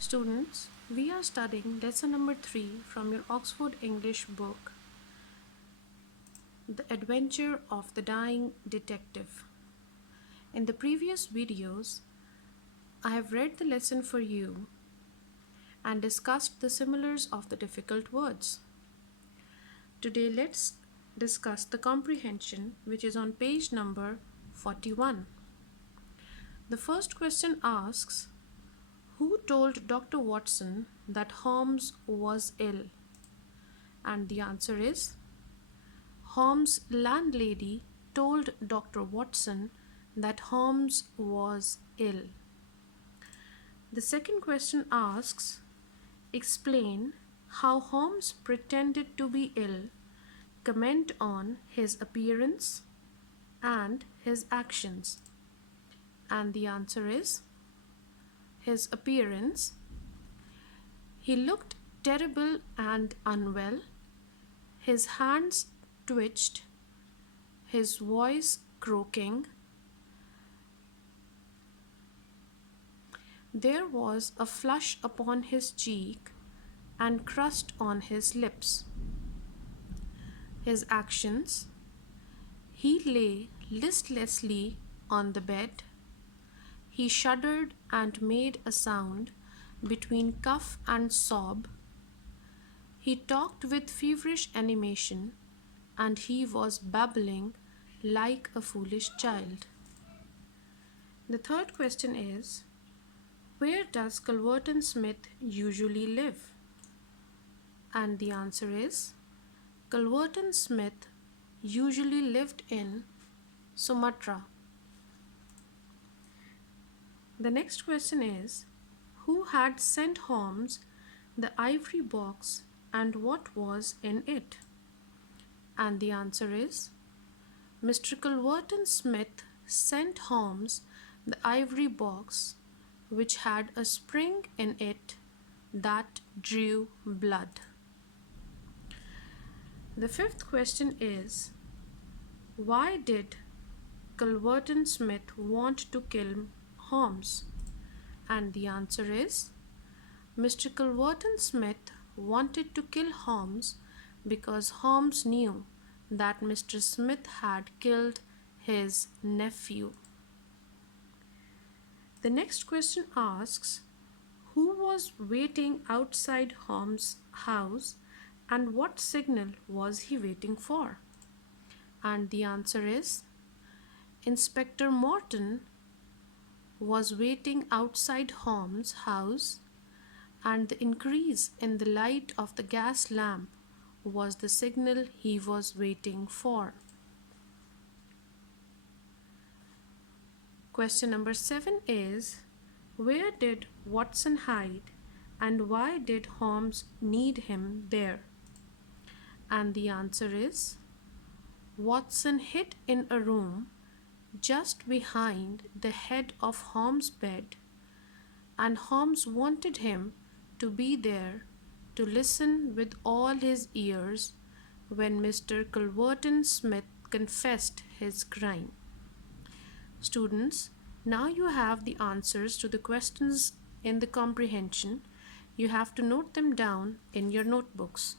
Students, we are studying lesson number 3 from your Oxford English book, The Adventure of the Dying Detective. In the previous videos, I have read the lesson for you and discussed the similars of the difficult words. Today, let's discuss the comprehension, which is on page number 41. The first question asks, who told Dr. Watson that Holmes was ill? And the answer is, Holmes' landlady told Dr. Watson that Holmes was ill. The second question asks, explain how Holmes pretended to be ill, comment on his appearance and his actions. And the answer is, his appearance. He looked terrible and unwell. His hands twitched, his voice croaking. There was a flush upon his cheek and crust on his lips. His actions: he lay listlessly on the bed. He shuddered and made a sound between cough and sob. He talked with feverish animation, and he was babbling like a foolish child. The third question is, where does Culverton Smith usually live? And the answer is, Culverton Smith usually lived in Sumatra. The next question is, who had sent Holmes the ivory box and what was in it? And the answer is, Mr. Culverton Smith sent Holmes the ivory box which had a spring in it that drew blood. The fifth question is, why did Culverton Smith want to kill Holmes? And the answer is, Mr. Culverton Smith wanted to kill Holmes because Holmes knew that Mr. Smith had killed his nephew. The next question asks, who was waiting outside Holmes' house and what signal was he waiting for? And the answer is, Inspector Morton was waiting outside Holmes' house, and the increase in the light of the gas lamp was the signal he was waiting for. Question number 7 is, where did Watson hide and why did Holmes need him there? And the answer is, Watson hid in a room just behind the head of Holmes' bed, and Holmes wanted him to be there to listen with all his ears when Mr. Culverton Smith confessed his crime. Students, now you have the answers to the questions in the comprehension. You have to note them down in your notebooks.